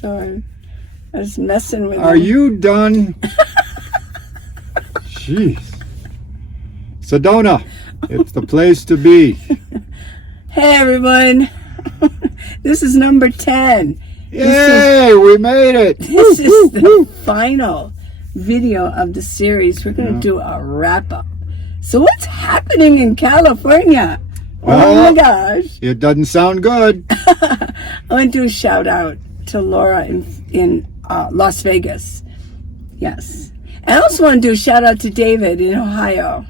So I was messing with Are him. you done? Jeez. Sedona, it's the place to be. Hey, everyone. This is number 10. Yay, we made it. This is the final video of the series. We're going to do a wrap-up. So what's happening in California? Oh my gosh. It doesn't sound good. I want to do a shout out to Laura in Las Vegas. Yes. I also want to do a shout out to David in Ohio.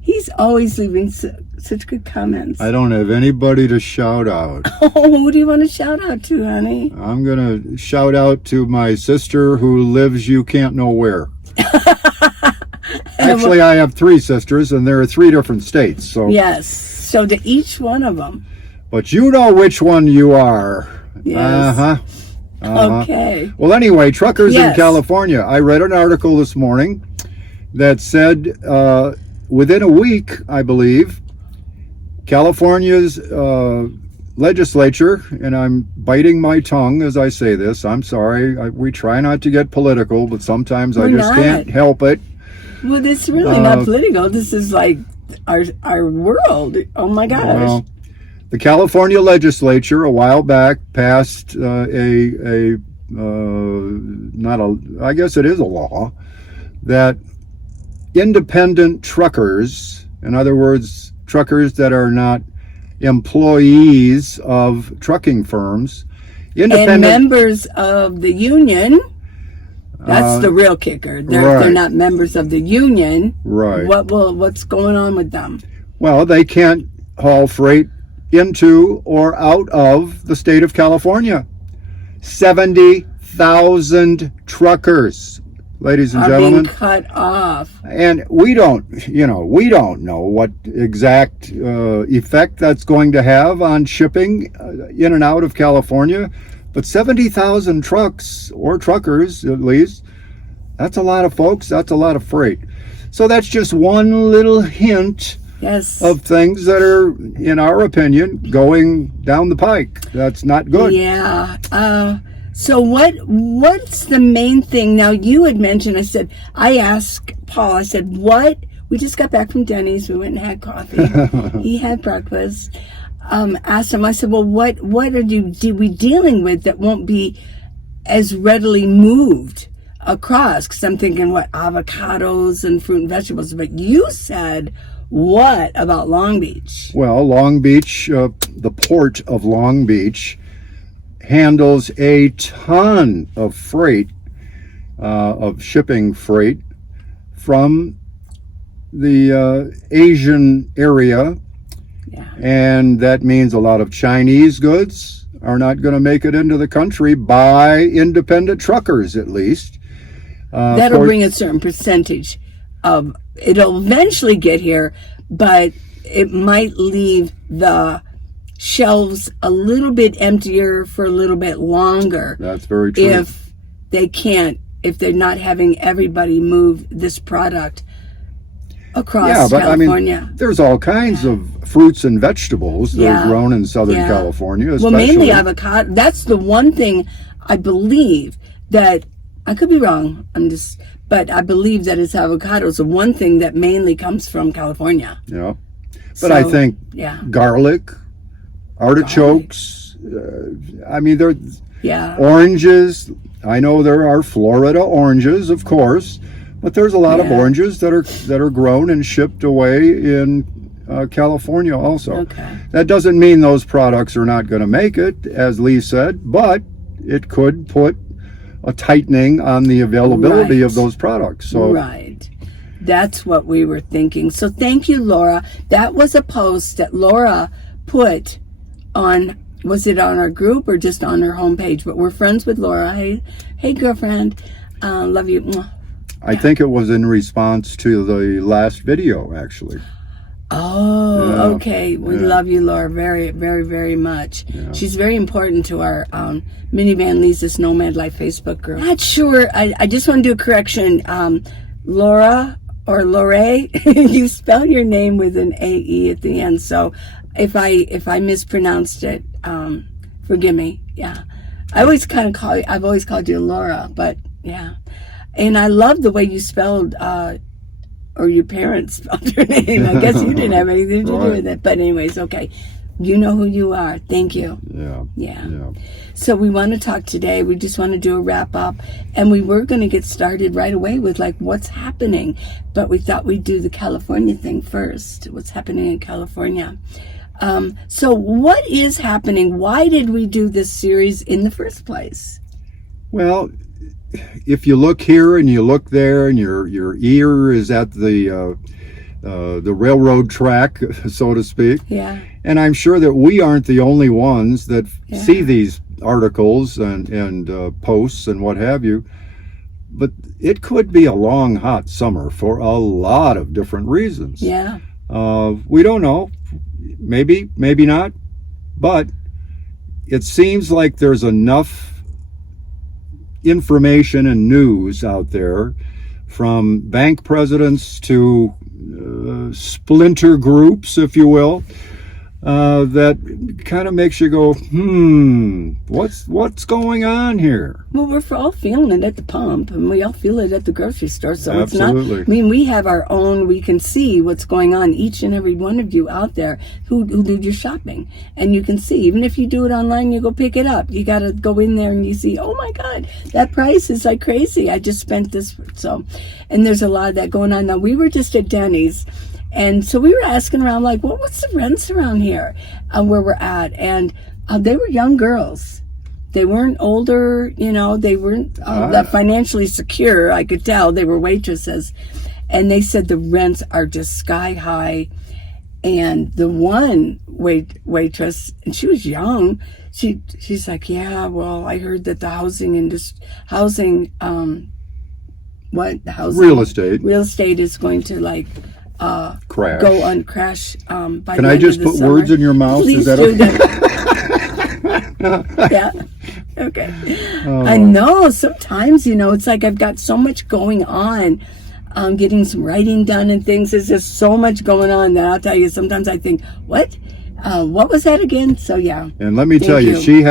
He's always leaving such good comments. I don't have anybody to shout out. Oh, who do you want to shout out to, honey? I'm going to shout out to my sister who lives you can't know where. Actually, I have 3 sisters, and there are 3 different states. So yes, so to each one of them. But you know which one you are. Yes. Okay. Well, anyway, truckers in Yes. California. I read an article this morning that said within a week, I believe, California's legislature, and I'm biting my tongue as I say this, I'm sorry, we try not to get political, but sometimes I just can't help it. Well, it's really not political. This is like our world. Oh my gosh. Well, the California legislature a while back passed I guess it is a law, that independent truckers, in other words, truckers that are not employees of trucking firms, and members of the union. That's the real kicker. They're not members of the union. Right. What's going on with them? Well, they can't haul freight into or out of the state of California. 70,000 truckers, ladies and gentlemen, being cut off. And we don't know what exact effect that's going to have on shipping in and out of California. But 70,000 trucks, or truckers at least, that's a lot of folks, that's a lot of freight. So that's just one little hint of things that are, in our opinion, going down the pike. That's not good. Yeah. So what's the main thing? Now, you had mentioned, I asked Paul, I said, we just got back from Denny's, we went and had coffee. He had breakfast. Asked him, I said, well, what are we dealing with that won't be as readily moved across? Because I'm thinking, avocados and fruit and vegetables. But you said, what about Long Beach? Well, Long Beach, the port of Long Beach, handles a ton of freight, of shipping freight from the Asian area. Yeah. And that means a lot of Chinese goods are not going to make it into the country by independent truckers, at least. That'll bring a certain percentage of, it'll eventually get here, but it might leave the shelves a little bit emptier for a little bit longer. That's very true. If they're not having everybody move this product across California. I mean, there's all kinds of fruits and vegetables that are grown in Southern California. Especially. Well, mainly avocado. That's the one thing I believe that, I could be wrong, but I believe that it's avocados, the one thing that mainly comes from California. Yeah. But I think garlic, artichokes, oranges. I know there are Florida oranges, of course, but there's a lot of oranges that are grown and shipped away in California also. Okay. That doesn't mean those products are not going to make it, as Lee said, but it could put a tightening on the availability of those products. So that's what we were thinking. So thank you, Laura. That was a post that Laura put on, was it on our group or just on her homepage? But we're friends with Laura. Hey girlfriend, love you. I think it was in response to the last video, actually. Oh, okay. We love you, Laura, very, very, very much. Yeah. She's very important to our Minivan Lee's Nomad Life Facebook group. Not sure. I just want to do a correction. Laura or Lore, you spell your name with an A-E at the end. So if I mispronounced it, forgive me. Yeah. I've always called you Laura, but yeah. And I love the way you spelled, or your parents spelled your name. I guess you didn't have anything to do with it. But anyways, okay. You know who you are. Thank you. Yeah. So we want to talk today. We just want to do a wrap up. And we were going to get started right away with like what's happening. But we thought we'd do the California thing first. What's happening in California. So what is happening? Why did we do this series in the first place? Well, if you look here and you look there and your ear is at the railroad track, so to speak. Yeah. And I'm sure that we aren't the only ones that see these articles and posts and what have you. But it could be a long, hot summer for a lot of different reasons. Yeah. We don't know. Maybe not. But it seems like there's enough information and news out there, from bank presidents to splinter groups, if you will, that kind of makes you go, what's going on here? Well, we're all feeling it at the pump, and we all feel it at the grocery store. So Absolutely. It's not. I mean, we have our own. We can see what's going on. Each and every one of you out there who do your shopping, and you can see. Even if you do it online, you go pick it up. You got to go in there and you see. Oh my God, that price is like crazy. I just spent this. So, and there's a lot of that going on. Now we were just at Denny's. And so we were asking around, like, what's the rents around here where we're at? And they were young girls. They weren't older, they weren't that financially secure. I could tell they were waitresses. And they said the rents are just sky high. And the one waitress, and she was young, she's like, yeah, well, I heard that the real estate is going to like crash. Go on crash by Can the I end just of the put summer. words in your mouth? Please Is that do okay? Yeah. Okay. I know. Sometimes, it's like I've got so much going on. Getting some writing done and things. There's just so much going on that I'll tell you, sometimes I think, what was that again? So yeah. And let me tell you, she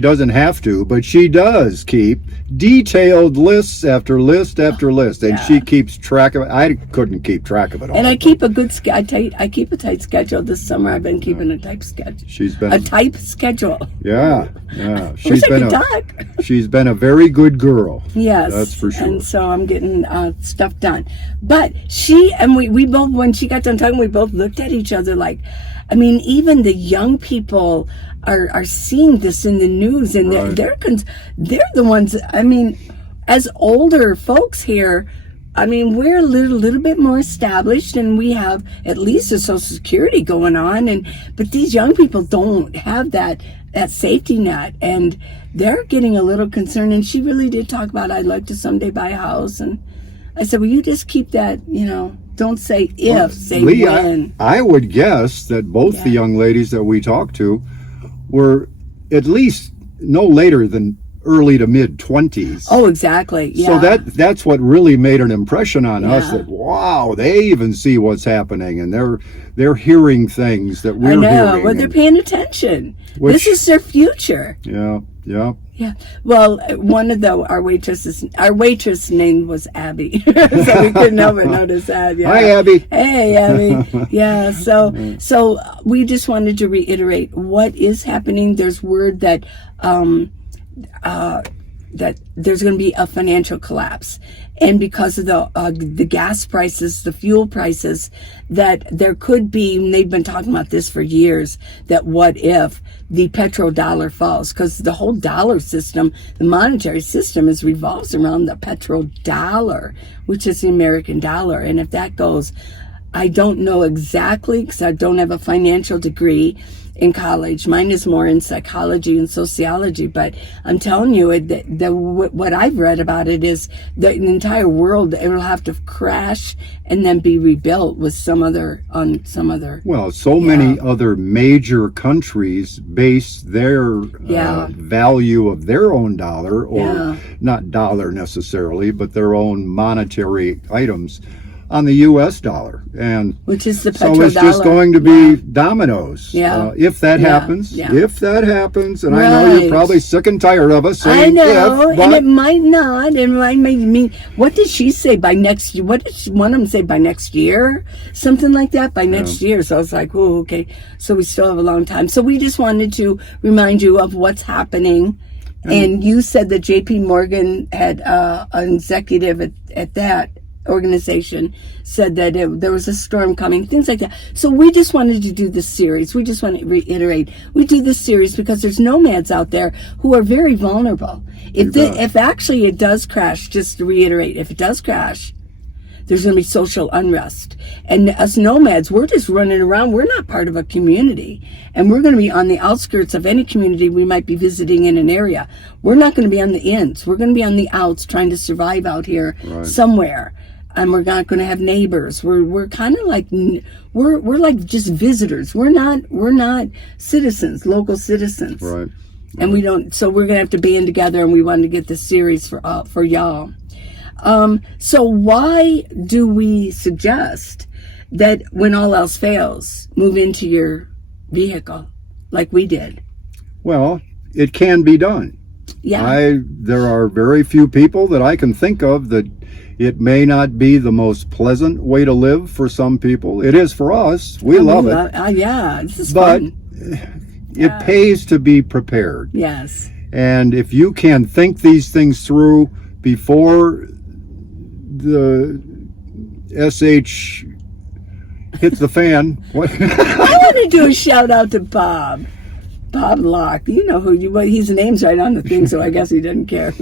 doesn't have to, but she does keep detailed lists after list after list. And she keeps track of it. I couldn't keep track of it all. And I keep a good I keep a tight schedule. This summer I've been keeping a tight schedule. A type schedule. Yeah. She's been a very good girl. Yes. That's for sure. And so I'm getting stuff done. But we both, when she got done talking, we both looked at each other like, I mean, even the young people are seeing this in the news, and they're the ones. I mean, as older folks here, I mean, we're a little bit more established, and we have at least a Social Security going on, but these young people don't have that safety net, and they're getting a little concerned. And she really did talk about, I'd like to someday buy a house, and I said, will you just keep that, don't say if, say Lee, when. I would guess that both the young ladies that we talked to were at least no later than early to mid 20s. Oh, exactly. Yeah. So that's what really made an impression on us, that wow, they even see what's happening, and they're hearing things that we're hearing. Well, they're paying attention. This is their future. Yeah. Yeah. Well, one of our waitress name was Abby, so we couldn't help but notice that. Yeah. Hi, Abby. Hey, Abby. Yeah. So we just wanted to reiterate what is happening. There's word that that there's going to be a financial collapse, and because of the gas prices, the fuel prices, that there could be, and they've been talking about this for years, that what if the petrodollar falls, because the whole dollar system, the monetary system, revolves around the petrodollar, which is the American dollar. And if that goes, I don't know exactly, because I don't have a financial degree in college. Mine is more in psychology and sociology, but I'm telling you, what I've read about it is the entire world, it will have to crash and then be rebuilt with some other. Well, many other major countries base their value of their own dollar, or not dollar necessarily, but their own monetary items on the U.S. dollar, and which is the so petrodollar. it's just going to be dominoes. Yeah. If that happens, if that happens, and I know you're probably sick and tired of us saying I know, if, but and it might not. It might mean, what did she say by next year? What did one of them say by next year? Something like that, by next year. So I was like, oh, okay. So we still have a long time. So we just wanted to remind you of what's happening. And you said that J.P. Morgan had an executive at that organization said that there was a storm coming, things like that. So we just wanted to do this series. We just want to reiterate, we do this series because there's nomads out there who are very vulnerable. If actually it does crash, just to reiterate, if it does crash, there's going to be social unrest. And us nomads, we're just running around. We're not part of a community. And we're going to be on the outskirts of any community we might be visiting in an area. We're not going to be on the ins. We're going to be on the outs trying to survive out here somewhere. And we're not going to have neighbors. We're kind of like, we're like just visitors. We're not citizens, local citizens. Right. And we don't, so we're going to have to band together, and we wanted to get this series for y'all. So why do we suggest that when all else fails, move into your vehicle like we did? Well, it can be done. Yeah. There are very few people that I can think of that it may not be the most pleasant way to live for some people. It is for us. We love it. Yeah, this is but fun. It pays to be prepared. Yes. And if you can think these things through before the SH hits the fan. What? I want to do a shout out to Bob Locke. You know who his name's right on the thing, so I guess he doesn't care.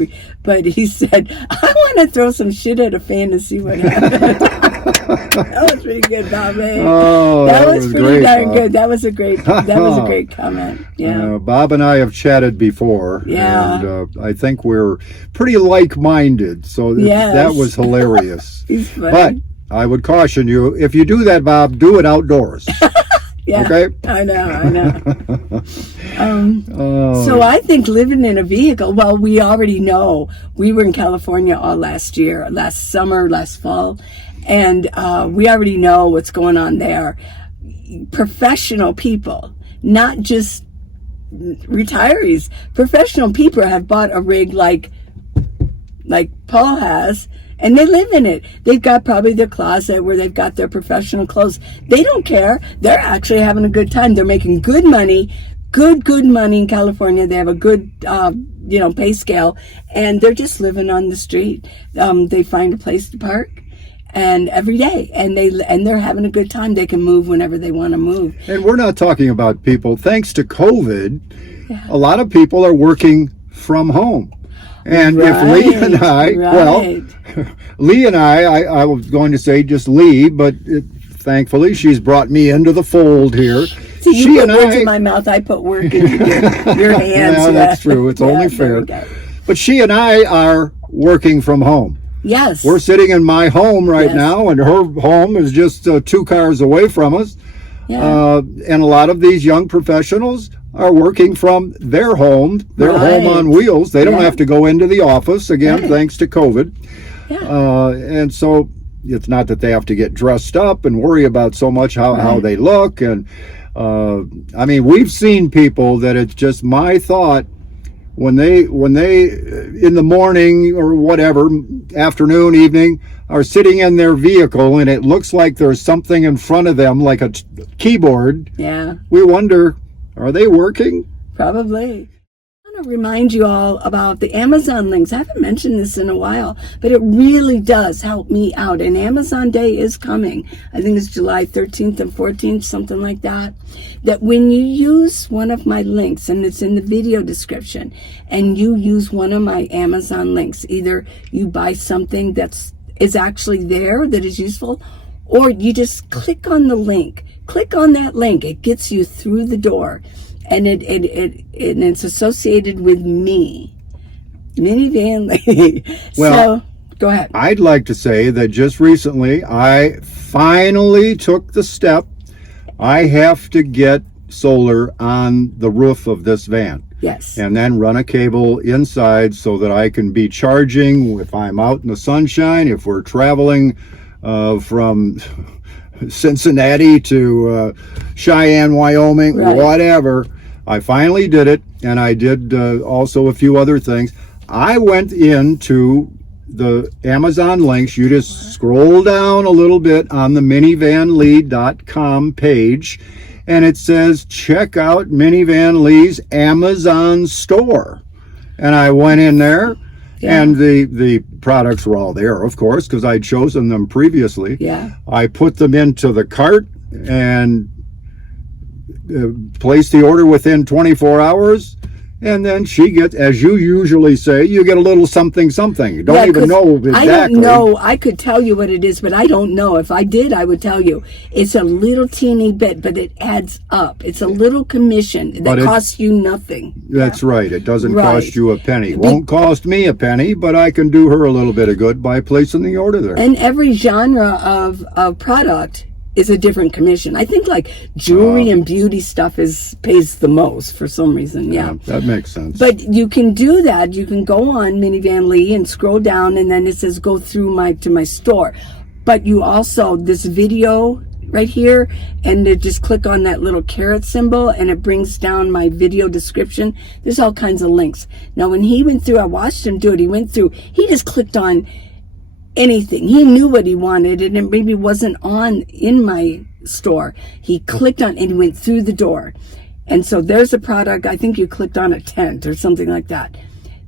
But he said, I want to throw some shit at a fan and see what happens. That was pretty good, Bob. Oh, that was pretty great, darn Bob. good. That was a great comment. Yeah. Bob and I have chatted before. Yeah. And I think we're pretty like-minded, so that was hilarious. He's funny. But I would caution you, if you do that, Bob, do it outdoors. Yeah, okay? I know. So I think living in a vehicle, well, we already know. We were in California all last summer, last fall, and we already know what's going on there. Professional people, not just retirees. Professional people have bought a rig like Paul has, and they live in it. They've got probably their closet where they've got their professional clothes. They don't care. They're actually having a good time. They're making good money, good money in California. They have a good, pay scale, and they're just living on the street. They find a place to park, and every day, and they're having a good time. They can move whenever they want to move. And we're not talking about people. Thanks to COVID, a lot of people are working from home. And if Lee and I, Lee and I was going to say just Lee, but thankfully she's brought me into the fold here. See, you put words in my mouth, I put work in your hands. Yeah, that's true. It's only fair. But she and I are working from home. Yes. We're sitting in my home right now, and her home is just 2 cars away from us. Yeah. And a lot of these young professionals are working from their home, home on wheels. They don't have to go into the office, again, thanks to COVID. Yeah. And so it's not that they have to get dressed up and worry about so much how they look. And I mean, we've seen people that it's just my thought when they in the morning or whatever, afternoon, evening, are sitting in their vehicle and it looks like there's something in front of them, like a keyboard. Yeah. We wonder, are they working? Probably. I want to remind you all about the Amazon links. I haven't mentioned this in a while, but it really does help me out. And Amazon Day is coming. I think it's July 13th and 14th, something like that. That when you use one of my links, and it's in the video description, and you use one of my Amazon links, either you buy something is actually there that is useful, or you just click on the link. Click on that link. It gets you through the door, and it's associated with me, Minivan Lee. Well, so go ahead. I'd like to say that just recently I finally took the step. I have to get solar on the roof of this van. Yes. And then run a cable inside so that I can be charging if I'm out in the sunshine, if we're traveling from Cincinnati to Cheyenne, Wyoming, Right. whatever. I finally did it, and I did also a few other things. I went into the Amazon links. You just scroll down a little bit on the minivanlee.com page, and it says check out Minivan Lee's Amazon store. And I went in there, and the products were all there, of course, because I'd chosen them previously. Yeah. I put them into the cart and placed the order within 24 hours. And then she gets, as you usually say, you get a little something, something. You don't even know exactly. I don't know. I could tell you what it is, but I don't know. If I did, I would tell you. It's a little teeny bit, but it adds up. It's a little commission that costs you nothing. That's right. It doesn't cost you a penny. It won't cost me a penny, but I can do her a little bit of good by placing the order there. And every genre of product is a different commission. I think like jewelry and beauty stuff pays the most for some reason. Yeah, that makes sense. But you can do that. You can go on Minivan Lee and scroll down, and then it says go through to my store. But you also, this video right here, and then just click on that little caret symbol, and it brings down my video description. There's all kinds of links. Now when he went through, I watched him do it. He just clicked on anything. He knew what he wanted, and it maybe wasn't in my store. He clicked on and went through the door. And so there's a product. I think you clicked on a tent or something like that.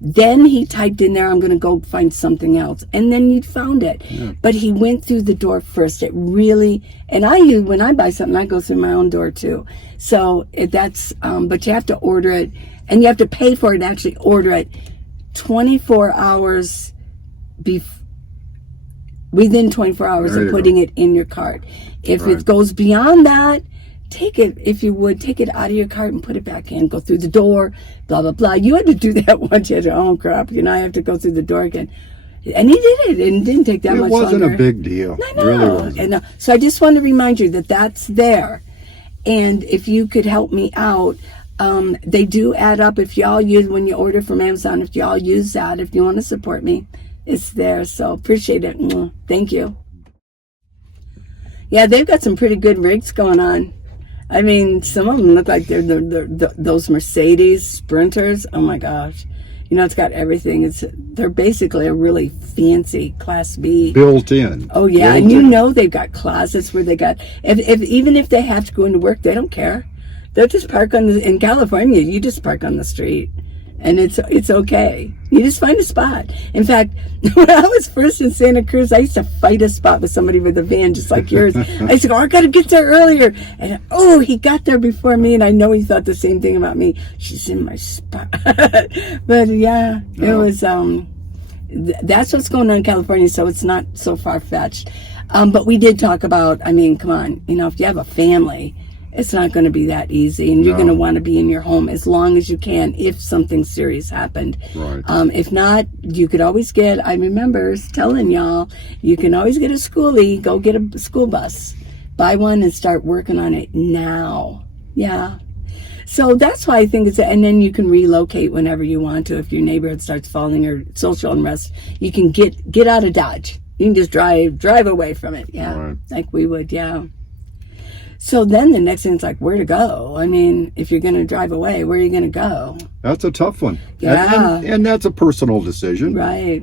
Then he typed in there, I'm going to go find something else. And then you found it. Yeah. But he went through the door first. It really, and when I buy something, I go through my own door too. So but you have to order it, and you have to pay for it, actually order it 24 hours within 24 hours of putting it in your cart. If it goes beyond that, take it out of your cart and put it back in. Go through the door, blah, blah, blah. You had to do that once. You had to, oh, crap, I have to go through the door again. And he did it, and it didn't take that much longer. It wasn't a big deal. No. It really wasn't. And, so I just want to remind you that that's there. And if you could help me out, they do add up. If y'all when you order from Amazon, if y'all use that, if you want to support me, it's there. So appreciate it. Thank you. Yeah, they've got some pretty good rigs going on. I mean, some of them look like they're those Mercedes Sprinters. Oh my gosh. It's got everything. They're basically a really fancy Class B. Built in. Oh yeah, and they've got closets where they got, even if they have to go into work, they don't care. They'll just park in California, you just park on the street. And it's okay. You just find a spot. In fact, when I was first in Santa Cruz, I used to fight a spot with somebody with a van just like yours. I used to go, I got to get there earlier. And he got there before me, and I know he thought the same thing about me. She's in my spot. But yeah, it was, that's what's going on in California, so it's not so far-fetched. But we did talk about, come on, if you have a family, it's not going to be that easy, and you're going to want to be in your home as long as you can if something serious happened. Right. If not, you could always I remember telling y'all, you can always get a schoolie, go get a school bus, buy one and start working on it now. Yeah. So that's why I think and then you can relocate whenever you want to. If your neighborhood starts falling or social unrest, you can get out of Dodge. You can just drive away from it. Yeah. Right. Like we would. Yeah. So then the next thing is like, where to go? If you're going to drive away, where are you going to go? That's a tough one. Yeah. And that's a personal decision. Right.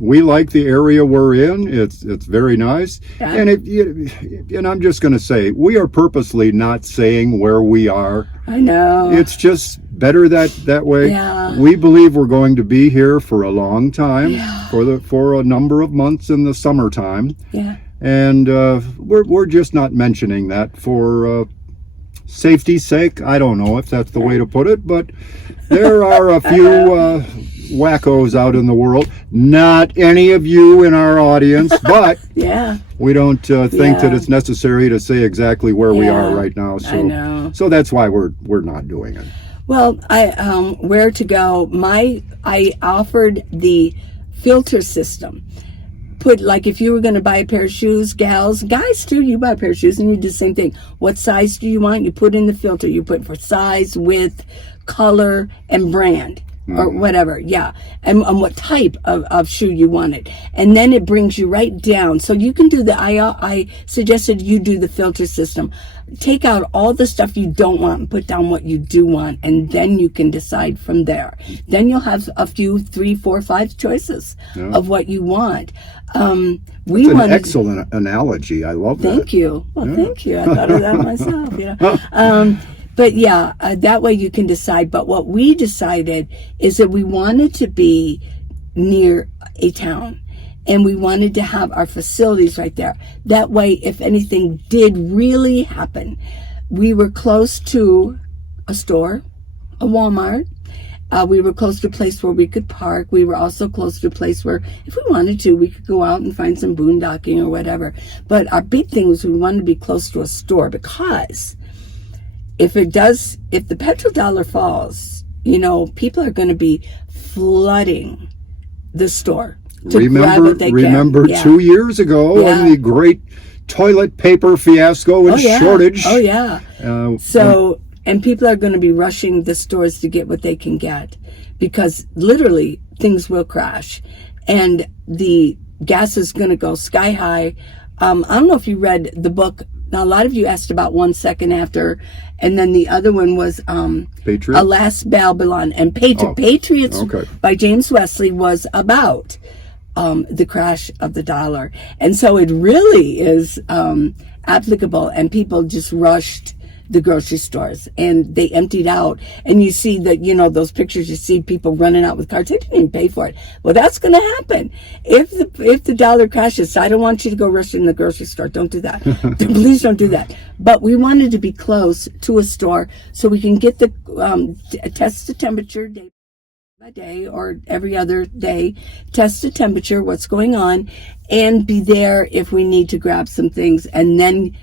We like the area we're in. It's very nice. Yeah. And I'm just going to say, we are purposely not saying where we are. I know. It's just better that way. Yeah. We believe we're going to be here for a long time, for a number of months in the summertime. Yeah. And we're just not mentioning that for safety's sake. I don't know if that's the way to put it, but there are a few wackos out in the world. Not any of you in our audience, but we don't think that it's necessary to say exactly where we are right now. So, I know. So that's why we're not doing it. Well, where to go? I offered the filter system. If you were going to buy a pair of shoes, guys too, you buy a pair of shoes and you do the same thing. What size do you want? You put in the filter. You put for size, width, color, and brand. or whatever, yeah, and what type of shoe you wanted, and then it brings you right down. So you can do I suggested you do the filter system. Take out all the stuff you don't want and put down what you do want, and then you can decide from there. Then you'll have a few, 3, 4, 5 choices of what you want. It's an excellent analogy. I love that. Thank you. Well, thank you. I thought of that myself. But yeah, that way you can decide. But what we decided is that we wanted to be near a town, and we wanted to have our facilities right there. That way, if anything did really happen, we were close to a store, a Walmart. We were close to a place where we could park. We were also close to a place where, if we wanted to, we could go out and find some boondocking or whatever. But our big thing was we wanted to be close to a store, because if the petrodollar falls, people are going to be flooding the store to grab what they can. Remember 2 years ago when the great toilet paper fiasco and shortage. Oh, yeah. And people are going to be rushing the stores to get what they can get, because literally things will crash. And the gas is going to go sky high. I don't know if you read the book. Now, a lot of you asked about 1 Second After, and then the other one was Patriots? Alas Babylon. And Patriots by James Wesley was about the crash of the dollar. And so it really is applicable, and people just rushed the grocery stores and they emptied out. And you see that, those pictures, you see people running out with carts. They didn't even pay for it. Well, that's going to happen if the dollar crashes. So I don't want you to go rushing the grocery store. Don't do that. Please don't do that. But we wanted to be close to a store so we can get the test the temperature day by day or every other day, test the temperature, what's going on, and be there if we need to grab some things, and then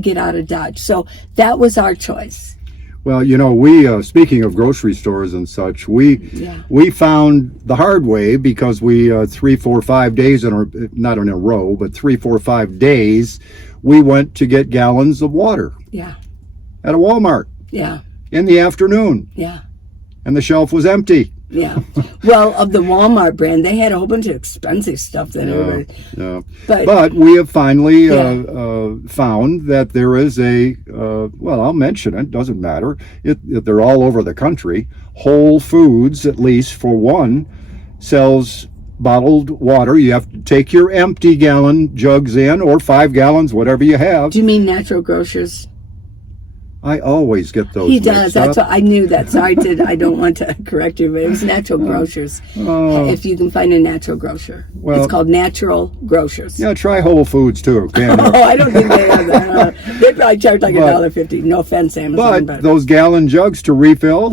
get out of Dodge. So that was our choice. Well, we speaking of grocery stores and such, we found the hard way, because we 3, 4, 5 days not in a row, but 3, 4, 5 days, we went to get gallons of water. Yeah. At a Walmart. Yeah. In the afternoon. Yeah. And the shelf was empty. Yeah. Well, of the Walmart brand, they had a whole bunch of expensive stuff that But we have finally found that there is I'll mention it, doesn't matter. They're all over the country. Whole Foods, at least for one, sells bottled water. You have to take your empty gallon jugs in, or 5 gallons, whatever you have. Do you mean Natural Grocers? I always get those. He does. That's what I knew that. So I don't want to correct you, but it was Natural Grocers. If you can find a Natural Grocer, it's called Natural Grocers. Yeah, try Whole Foods too. I don't think they have that. They probably charge like $1.50. No offense, Amazon. But those gallon jugs to refill,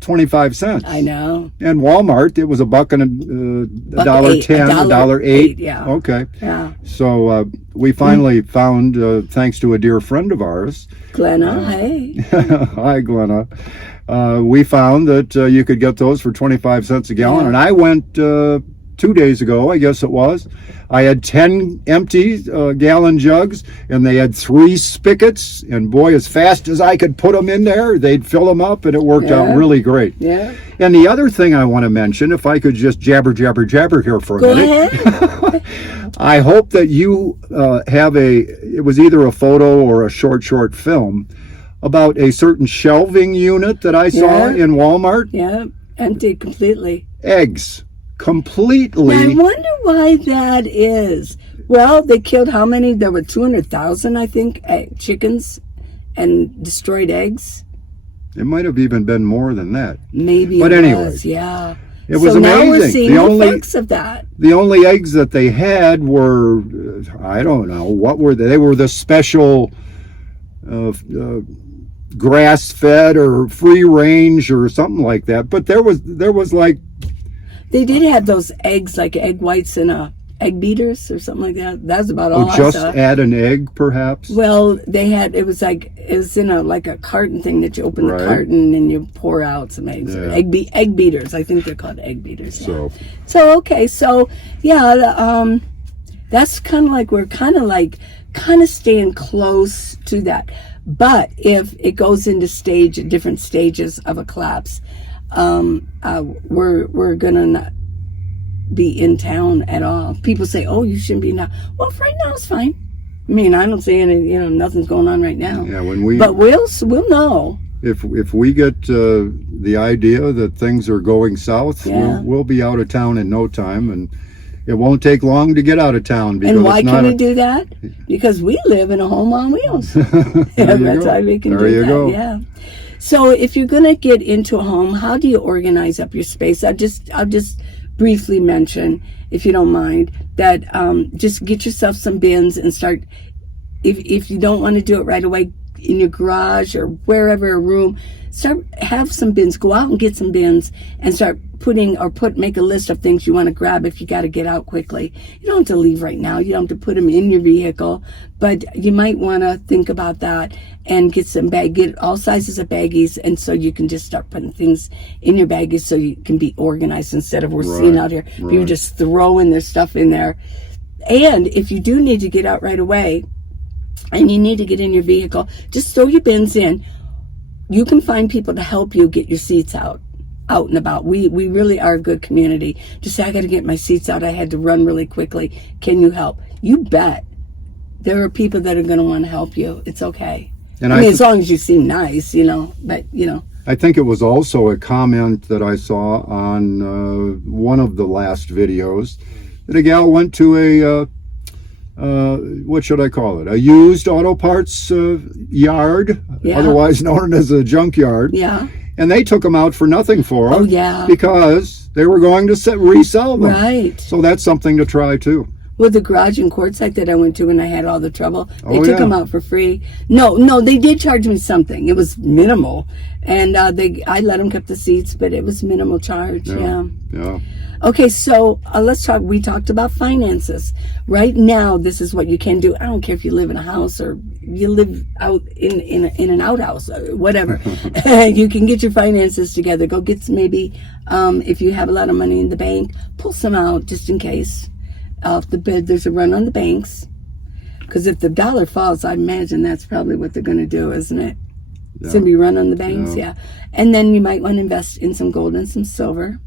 25 cents. I know. And Walmart, it was $1.10, $1.08. Yeah. Okay. Yeah. So we finally found, thanks to a dear friend of ours, Glenna, hey. Hi, Glenna. We found that you could get those for 25 cents a gallon. And I went 2 days ago, I guess it was. I had 10 empty gallon jugs, and they had 3 spigots. And boy, as fast as I could put them in there, they'd fill them up, and it worked out really great. Yeah. And the other thing I want to mention, if I could just jabber here for a minute. Ahead. I hope that you have it was either a photo or a short film about a certain shelving unit that I saw in Walmart. Yeah, empty completely. Eggs. Completely. I wonder why that is. Well, they killed how many? There were 200,000, I think, chickens and destroyed eggs. It might have even been more than that. Maybe but it anyway, was, yeah. It was amazing. Now we're seeing the effects of that. The only eggs that they had were, I don't know, what were they? They were the special grass-fed or free range or something like that. But there was like... They did have those eggs, like egg whites in egg beaters or something like that. That's about all I just saw. Add an egg, perhaps? Well, it was in a carton thing that you open the carton and you pour out some eggs. Yeah. Egg beaters. I think they're called egg beaters. Yeah. So yeah, that's kind of like we're kind of staying close to that. But if it goes into different stages of a collapse, we're gonna not be in town at all. People say, "Oh, you shouldn't be now." Well, for right now it's fine. I mean, I don't see any, nothing's going on right now. Yeah, but we'll know. If we get the idea that things are going south, we'll be out of town in no time, and it won't take long to get out of town. Because and why can we do that? Because we live in a home on wheels. That's why we can do that. There you go. Yeah. So if you're going to get into a home, how do you organize up your space? I'll just briefly mention, if you don't mind, that just get yourself some bins and start. If you don't want to do it right away in your garage or wherever, a room, have some bins. Go out and get some bins and start make a list of things you want to grab if you got to get out quickly. You don't have to leave right now. You don't have to put them in your vehicle, but you might want to think about that and get all sizes of baggies, and so you can just start putting things in your baggies so you can be organized instead of we're seeing out here people just throwing their stuff in there. And if you do need to get out right away and you need to get in your vehicle, just throw your bins in. You can find people to help you get your seats out and about. We really are a good community. Just say, I got to get my seats out. I had to run really quickly. Can you help? You bet. There are people that are going to want to help you. It's okay. And I mean, as long as you seem nice, but. I think it was also a comment that I saw on one of the last videos that a gal went to what should I call it? A used auto parts yard, otherwise known as a junkyard. Yeah. And they took them out for nothing for them. Oh, yeah. Because they were going to resell them. Right. So that's something to try too. Well, the garage in Quartzsite that I went to when I had all the trouble, they took them out for free. No, they did charge me something. It was minimal. And I let them keep the seats, but it was minimal charge. Yeah. Okay, so we talked about finances. Right now, this is what you can do. I don't care if you live in a house or you live out in an outhouse or whatever. You can get your finances together. Go get some, maybe, if you have a lot of money in the bank, pull some out just in case. Off the bed, there's a run on the banks. Because if the dollar falls, I imagine that's probably what they're going to do, isn't it? It's going to be run on the banks, And then you might want to invest in some gold and some silver.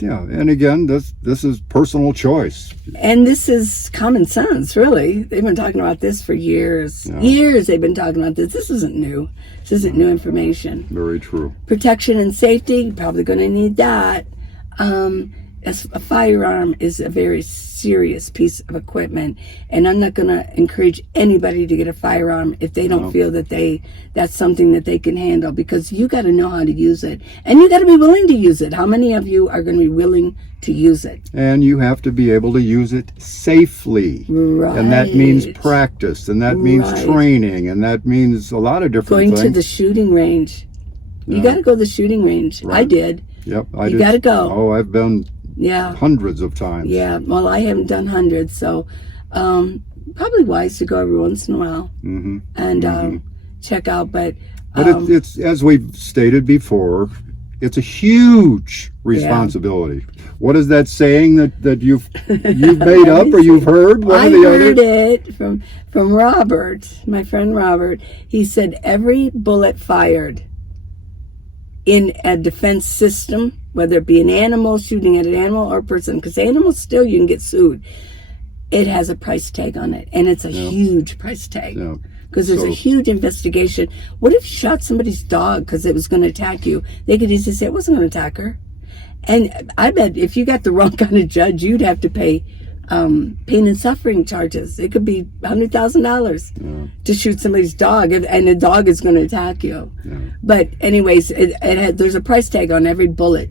Yeah, and again, this is personal choice. And this is common sense, really. They've been talking about this for years. Years they've been talking about this. This isn't new. This isn't new information. Very true. Protection and safety, you're probably going to need that. As a firearm is a very serious piece of equipment, and I'm not going to encourage anybody to get a firearm if they don't feel that that's something that they can handle, because you got to know how to use it, and you got to be willing to use it. How many of you are going to be willing to use it? And you have to be able to use it safely. Right. And that means practice, and that means training, and that means a lot of different things. Going to the shooting range. You got to go to the shooting range. I did. Yep, You got to go. Oh, I've been hundreds of times. Yeah, well, I haven't done hundreds, so probably wise to go every once in a while and check out. But it's as we've stated before, it's a huge responsibility. What is that saying that you've made up or you've heard? I heard it from Robert, my friend Robert. He said every bullet fired in a defense system, whether it be an animal, shooting at an animal or a person, because animals still you can get sued, it has a price tag on it, and it's a huge price tag, because there's a huge investigation. What if you shot somebody's dog because it was going to attack you? They could easily say it wasn't going to attack her. And I bet if you got the wrong kind of judge, you'd have to pay pain and suffering charges. It could be $100,000 to shoot somebody's dog, and the dog is going to attack you. But anyways, there's a price tag on every bullet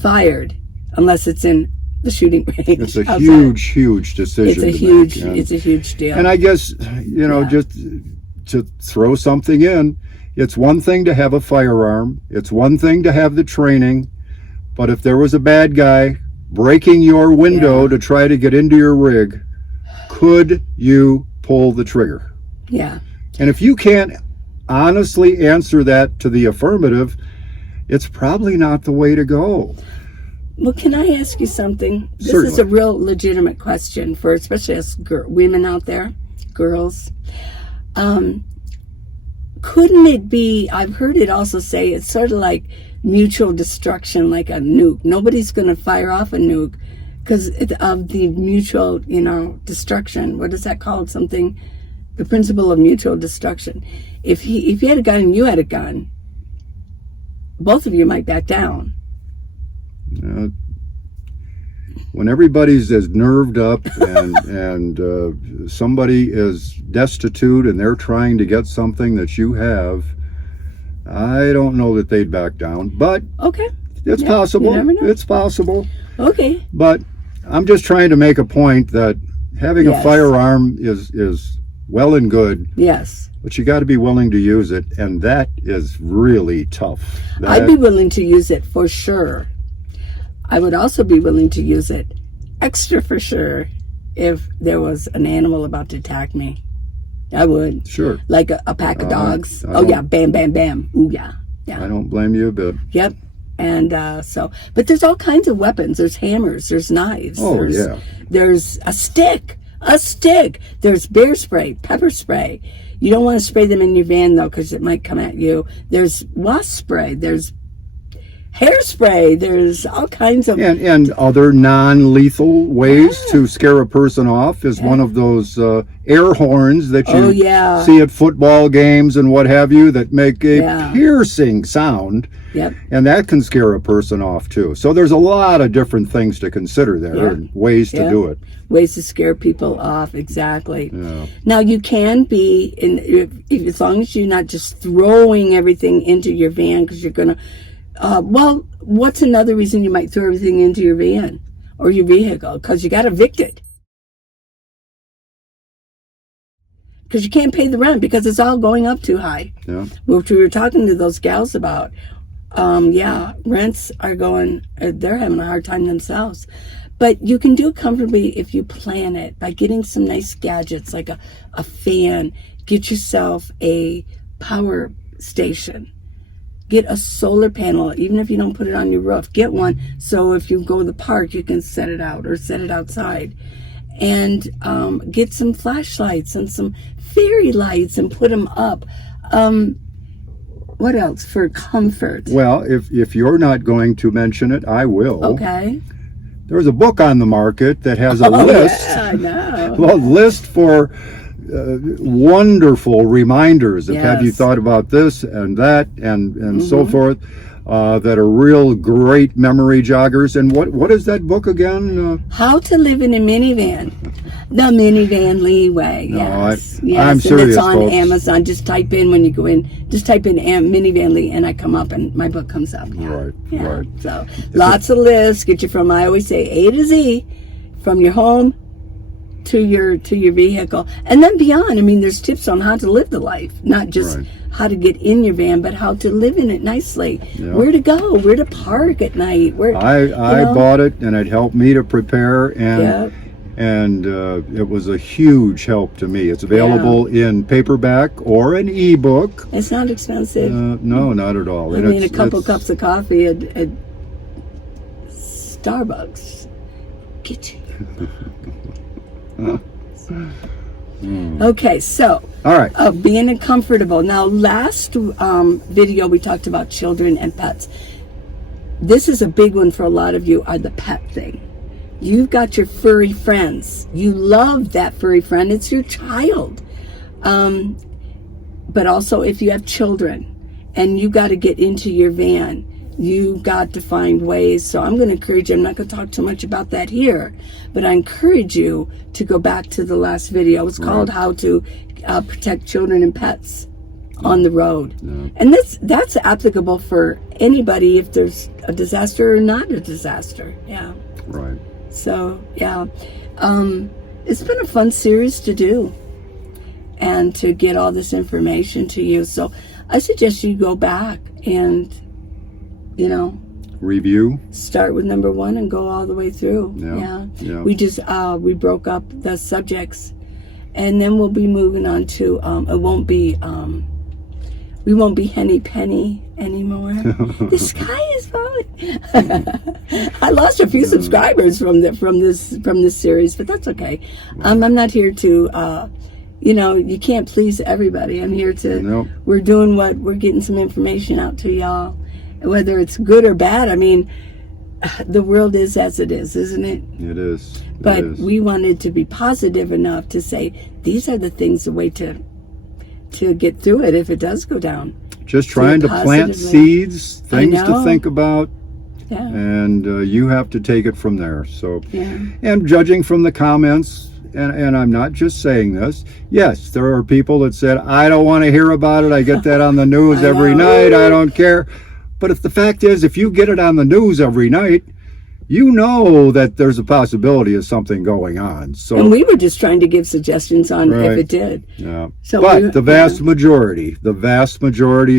fired, unless it's in the shooting range. It's a huge decision. It's a huge deal. And I guess just to throw something in, it's one thing to have a firearm. It's one thing to have the training. But if there was a bad guy breaking your window to try to get into your rig, could you pull the trigger? Yeah. And if you can't honestly answer that to the affirmative, it's probably not the way to go. Well, can I ask you something? This Certainly. is a real legitimate question for especially us women out there, girls. Couldn't it be, I've heard it also say, it's sort of like mutual destruction like a nuke. Nobody's going to fire off a nuke because of the mutual, destruction. What is that called? Something, the principle of mutual destruction. If he had a gun and you had a gun, both of you might back down. When everybody's as nerved up and somebody is destitute and they're trying to get something that you have, I don't know that they'd back down. But okay, it's possible. You never know. It's possible. Okay. But I'm just trying to make a point that having a firearm is well and good. Yes. But you got to be willing to use it, and that is really tough. I'd be willing to use it for sure. I would also be willing to use it extra for sure if there was an animal about to attack me. I would. Sure. Like a pack of dogs. Yeah, bam, bam, bam. Ooh, yeah. Yeah. I don't blame you a bit. Yep. And but there's all kinds of weapons. There's hammers. There's knives. There's a stick. There's bear spray, pepper spray. You don't want to spray them in your van, though, because it might come at you. There's wasp spray. There's hairspray. There's all kinds of... And other non-lethal ways to scare a person off is one of those air horns that you see at football games and what have you that make a piercing sound. Yep. And that can scare a person off, too. So there's a lot of different things to consider there and ways to do it. Ways to scare people off, exactly. Yeah. Now, you can be, as long as you're not just throwing everything into your van because you're going to... what's another reason you might throw everything into your van or your vehicle? Because you got evicted. Because you can't pay the rent because it's all going up too high. Yeah. Which we were talking to those gals about. Rents are going, they're having a hard time themselves. But you can do it comfortably if you plan it by getting some nice gadgets like a fan. Get yourself a power station. Get a solar panel, even if you don't put it on your roof. Get one so if you go to the park, you can set it out or set it outside. And get some flashlights and some fairy lights and put them up. What else for comfort? Well, if you're not going to mention it, I will. Okay. There's a book on the market that has a list. Yeah, I know. Well, list for... wonderful reminders of have you thought about this and that and so forth that are real great memory joggers. And what is that book again? How to Live in a Minivan. The Minivan Lee Way. Yes. I'm serious, and it's on folks. Amazon. Just type in when you go in. Just type in Minivan Lee, and I come up, and my book comes up. Yeah. Right. So lots of lists. Get you from, I always say, A to Z, from your home to your vehicle, and then beyond. I mean, there's tips on how to live the life, not just how to get in your van, but how to live in it nicely. Yeah. Where to go, where to park at night. I bought it, and it helped me to prepare, and it was a huge help to me. It's available in paperback or an ebook. It's not expensive. No, not at all. I mean, a couple cups of coffee at Starbucks. Get you. Okay, so all right, being comfortable. Now, last video we talked about children and pets. This is a big one for a lot of you, are the pet thing. You've got your furry friends. You love that furry friend. It's your child. But also, if you have children and you got to get into your van, you got to find ways. So I'm going to encourage you. I'm not going to talk too much about that here, but I encourage you to go back to the last video. It's called How to Protect Children and Pets on the Road. Yeah. And that's applicable for anybody if there's a disaster or not a disaster. Yeah. Right. So, yeah. It's been a fun series to do and to get all this information to you. So I suggest you go back and review. Start with number 1 and go all the way through. Yeah. We just we broke up the subjects, and then we'll be moving on to we won't be Henny Penny anymore. The sky is falling. I lost a few subscribers from this series, but that's okay. I'm not here to you can't please everybody. I'm here to we're getting some information out to y'all. whether it's good or bad. I mean, the world is as it is, isn't it? It is. But we wanted to be positive enough to say these are the things, the way to get through it if it does go down. Just trying to plant seeds, things to think about. Yeah. And you have to take it from there. So, and judging from the comments, and I'm not just saying this, yes, there are people that said, I don't want to hear about it. I get that on the news every night. I don't care. But if the fact is, if you get it on the news every night, you know that there's a possibility of something going on. So, and we were just trying to give suggestions on if it did. Yeah. So but the vast majority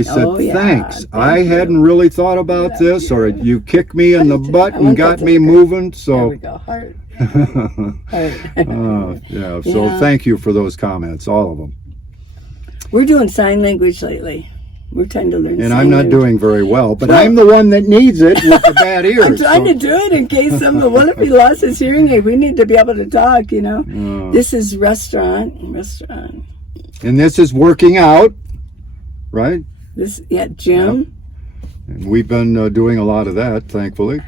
said, thanks. I hadn't really thought about this, or you kicked me in the butt and got me moving. So there we go. Heart. So thank you for those comments, all of them. We're doing sign language lately. We're trying to learn. And I'm not doing very well, but I'm the one that needs it with the bad ears. I'm trying to do it in case what if he lost his hearing aid? We need to be able to talk, you know. This is restaurant. And this is working out, right? This, gym. Yep. And we've been doing a lot of that, thankfully.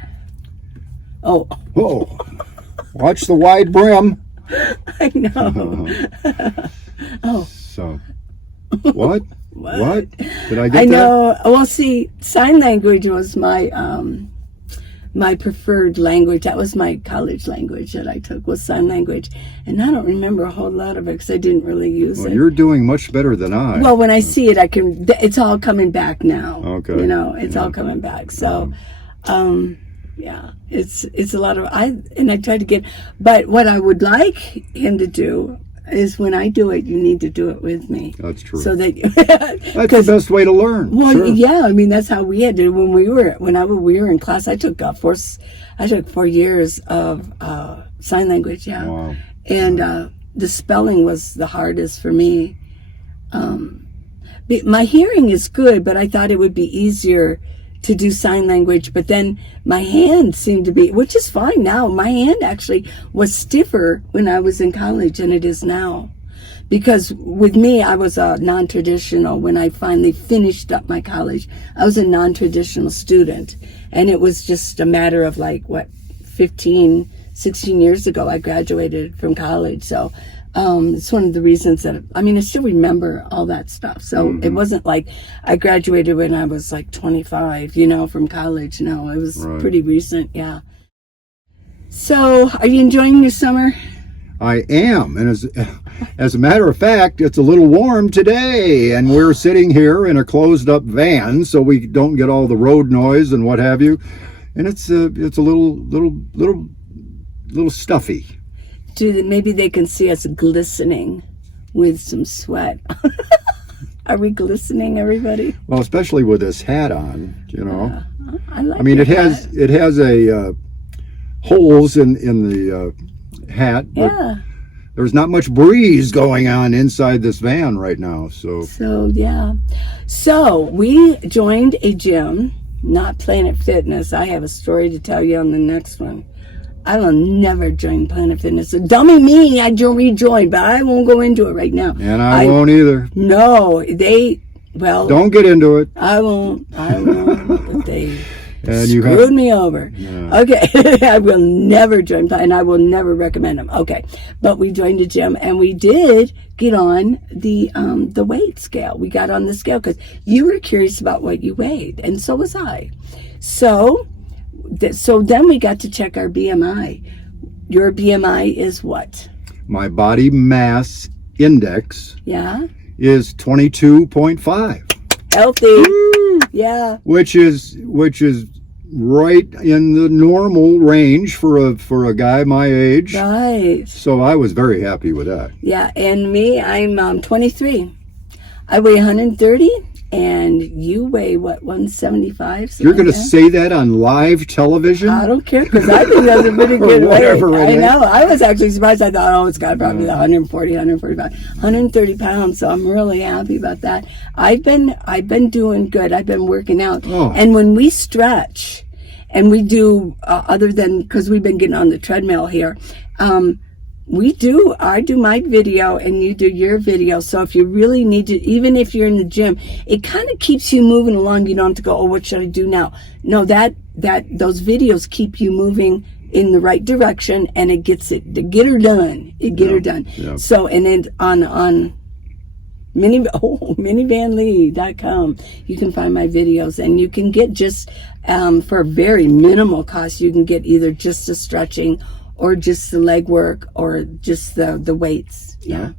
Oh. Whoa. Watch the wide brim. I know. So, what? What? Did I get that? I know. Well, see, sign language was my my preferred language. That was my college language that I took, was sign language. And I don't remember a whole lot of it because I didn't really use it. You're doing much better than I. Well, when I see it, it's all coming back now. Okay. You know, it's all coming back. So, it's a lot of, I try to get, but what I would like him to do is when I do it, you need to do it with me. That's true. So that that's the best way to learn. Well, sure. Yeah, I mean that's how we had to. When we were in class, I took 4 years of sign language. Yeah, wow. And the spelling was the hardest for me. My hearing is good, but I thought it would be easier to do sign language, but then my hand seemed to be, which is fine now. My hand actually was stiffer when I was in college than it is now. Because with me, I was a non-traditional. When I finally finished up my college, I was a non-traditional student. And it was just a matter of 16 years ago, I graduated from college. So it's one of the reasons that, I still remember all that stuff. So it wasn't like I graduated when I was 25, from college. No, it was pretty recent. Yeah. So are you enjoying your summer? I am. And as a matter of fact, it's a little warm today, and we're sitting here in a closed up van so we don't get all the road noise and what have you. And it's a little stuffy. Maybe they can see us glistening with some sweat. Are we glistening, everybody? Well, especially with this hat on, I like it has a holes in the hat, but there's not much breeze going on inside this van right now. So we joined a gym, not Planet Fitness. I have a story to tell you on the next one. I will never join Planet Fitness. So dummy me, I rejoined, but I won't go into it right now. And I won't either. No, don't get into it. I won't. But they screwed me over. Yeah. Okay, I will never join Planet, and I will never recommend them. Okay, but we joined a gym, and we did get on the weight scale. We got on the scale because you were curious about what you weighed, and so was I. So then we got to check our BMI. Your BMI is what? My body mass index is 22.5. Healthy. Woo! Yeah. Which is right in the normal range for a guy my age. Right. So I was very happy with that. Yeah, and me, I'm 23. I weigh 130. And you weigh, 175? You're going to say that on live television? I don't care, because I think that's a pretty good weight. I know. I was actually surprised. I thought, it's got to probably be 140, 145, 130 pounds. So I'm really happy about that. I've been doing good. I've been working out. Oh. And when we stretch, and we do, other than, because we've been getting on the treadmill here, I do my video and you do your video. So if you really need to, even if you're in the gym, it kind of keeps you moving along. You don't have to go, oh, what should I do now? No, those videos keep you moving in the right direction, and it gets it to get her done. Her done. Yeah. So, and then on minivanlee.com, you can find my videos, and you can get just for a very minimal cost, you can get either just the stretching or just the leg work or just the weights. Yeah.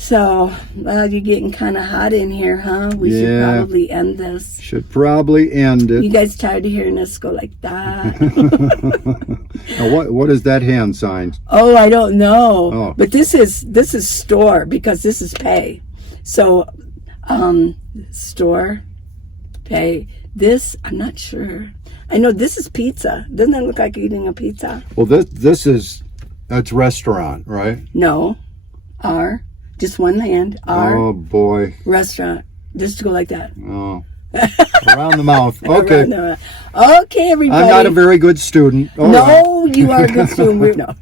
So, well, you're getting kind of hot in here, huh? We should probably end this. Should probably end it. You guys tired of hearing us go like that? Now, what is that hand sign? Oh, I don't know. Oh. But this is store, because this is pay. So, store, pay. This, I'm not sure. I know this is pizza. Doesn't that look like eating a pizza? Well, that's restaurant, right? No. R. Just one hand. R. Oh, boy. Restaurant. Just to go like that. Oh. Around the mouth. Okay. Okay, everybody. I'm not a very good student. No, you are a good student. No.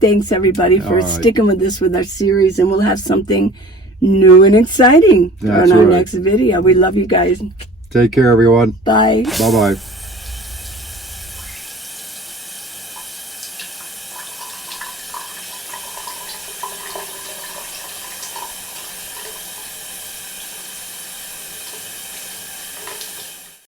Thanks, everybody, for sticking with us with our series, and we'll have something new and exciting on our next video. We love you guys. Take care, everyone. Bye. Bye-bye.